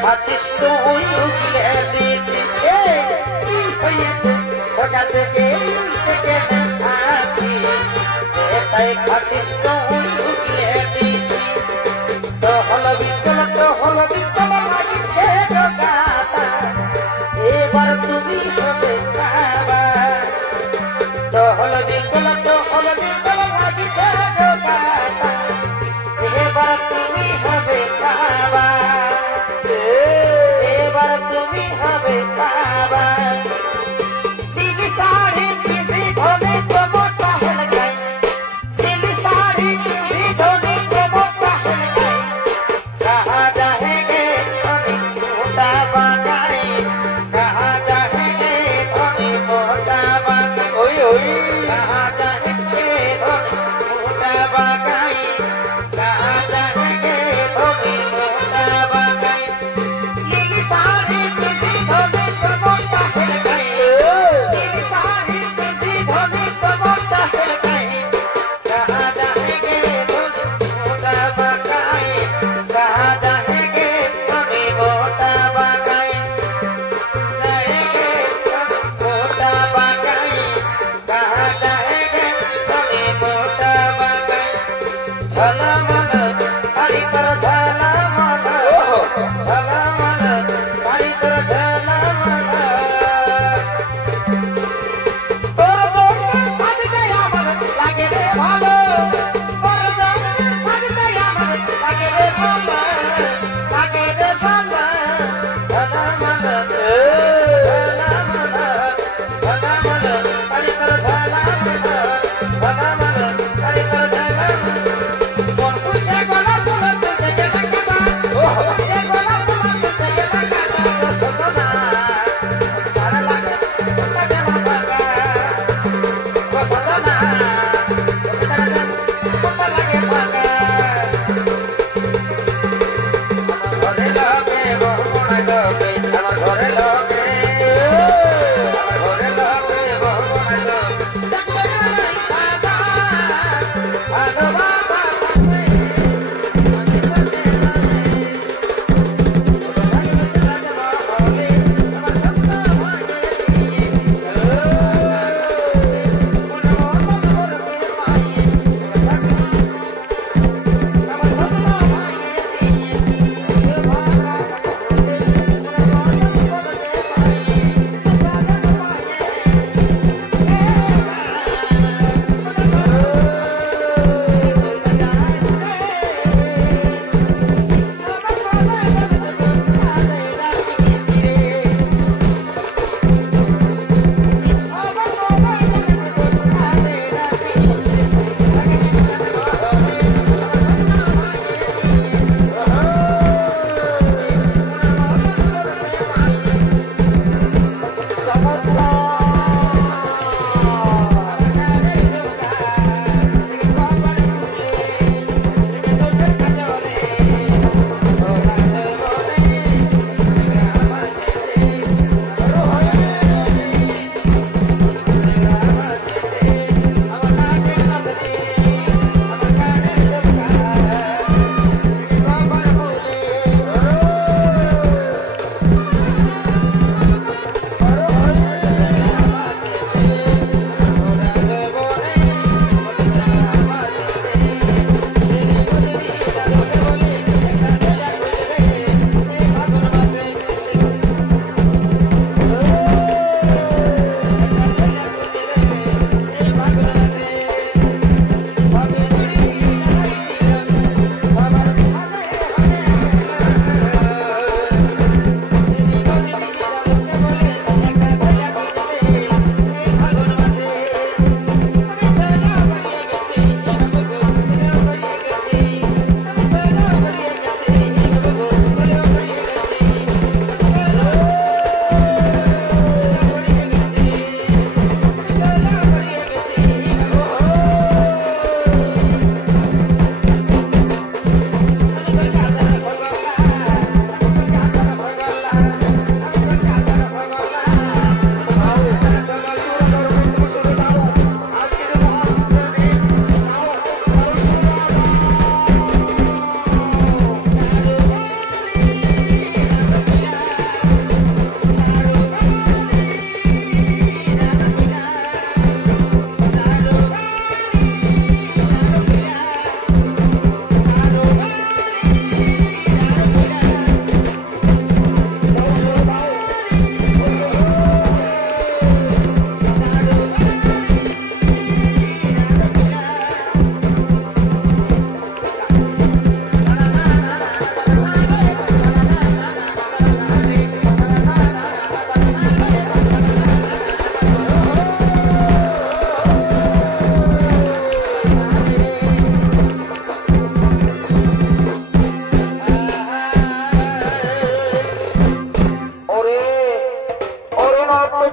খাচ্ছিস তুই উগলে দিয়েছি কাছে থেকে আছি তাই খাচ্ছিস তো ঢুকিয়ে দিচ্ছি তো হলো বিস্তল লাগিছে গাতা এবার তুমি হবে বাবা তো হলো বিস্তল লাগিছে গাতা এবার তুমি হবে বাবা এবার তুমি হবে বাবা দিলি সাড়ে দিদি ধনে কমটা হেল গাই দিলি সাড়ে দিদি ধনে কমটা হেল গাই कहा जाएंगे धनी मोटा बागाई कहा जाएंगे धनी मोटा बागाई ओई ओई कहा जाएंगे धनी मोटा बागाई कहा जाएंगे धनी मोटा बागाई लीली साड़ी दीदी धनी मोटा हेल गई लीली साड़ी दीदी धनी मोटा हेल गई कहा जाएंगे धनी मोटा बागाई कहा जाएंगे धनी मोटा बागाई जाएंगे धनी मोटा बागाई कहा जाएंगे धनी मोटा बागाई झलमल साड़ी पर झलमल साड़ी पर झलमल তোর দোষে সাজতে আমার লাগে রে ভালো তোর দোষে সাজতে আমার লাগে রে ভালো লাগে রে ভালো ঝলমল সাড়ি কর ঝলমল সাড়ি কর ঝলমল কোন পুজে গলা তোলা তুই গেলা কাটা পুজে গলা তোলা তুই গেলা কাটা সোনা সারা লাগে সাজা বাবা সোনা কত লাগে বাবা ঘরে লাগে বড় লাগে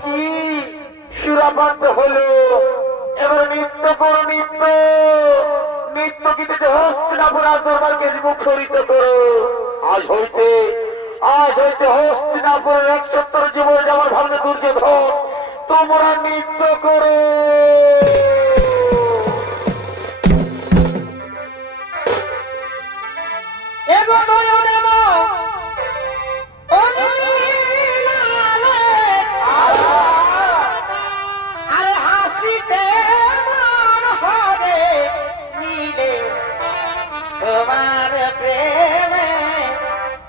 কি সুরাপান্ত হলো। এবার নৃত্য করো, নৃত্য নৃত্য গীতে হস্তিনাপুর দরবারকে মুখরিত করো। আজ হইতে হস্তিনাপুরের 170 জীবন যেমন ভাবনা দুর্যোধন, তোমরা নৃত্য করো। তোমার প্রেমে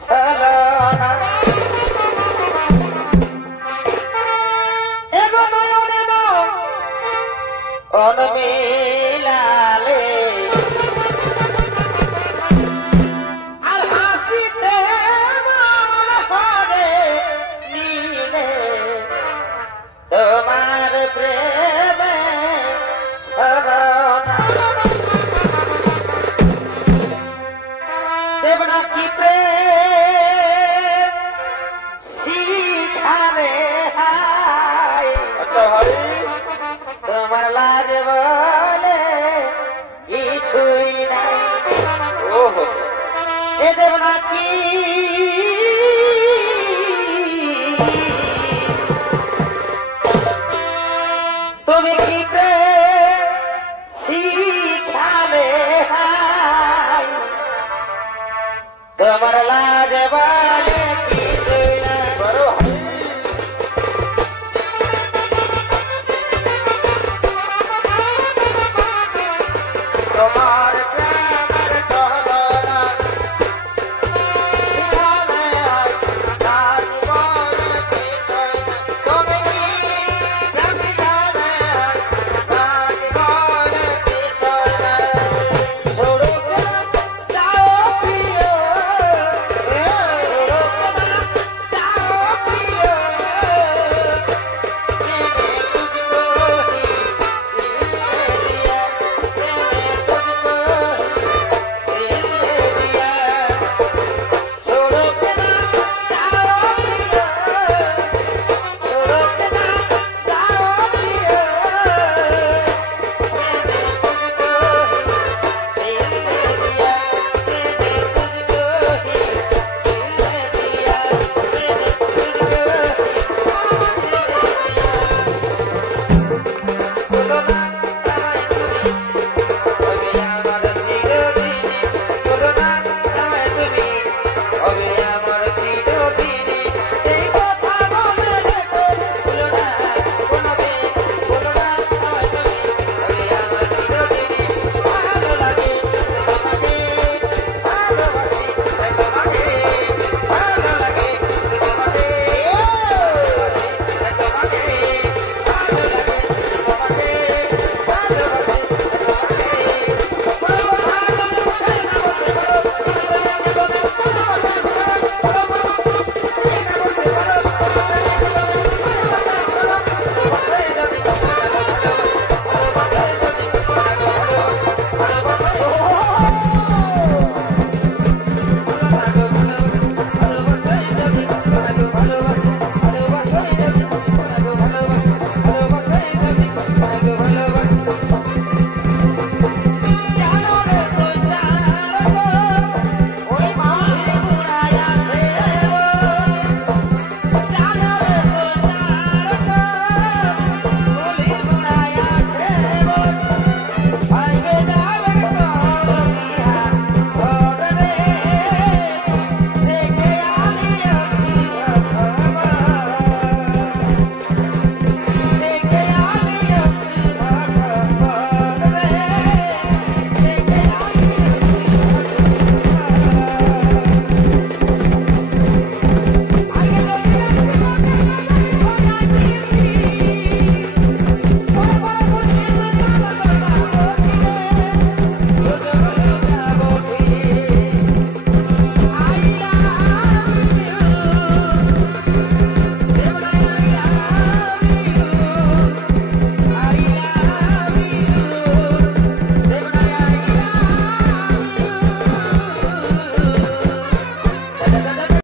ছলনা এগো নয়নে অনমিলালে আর হাসিতে মন হরে নীলে তোমার প্রেমে ছলনা দেবনা কি প্রেম শিখালে হায়। আচ্ছা ভাই, তোমার লাজ বলে কিছুই নাই। ওহো, এ দেবনা কি তুমি কি প্রেম শিখালে হায়। তোমার লাজ বলে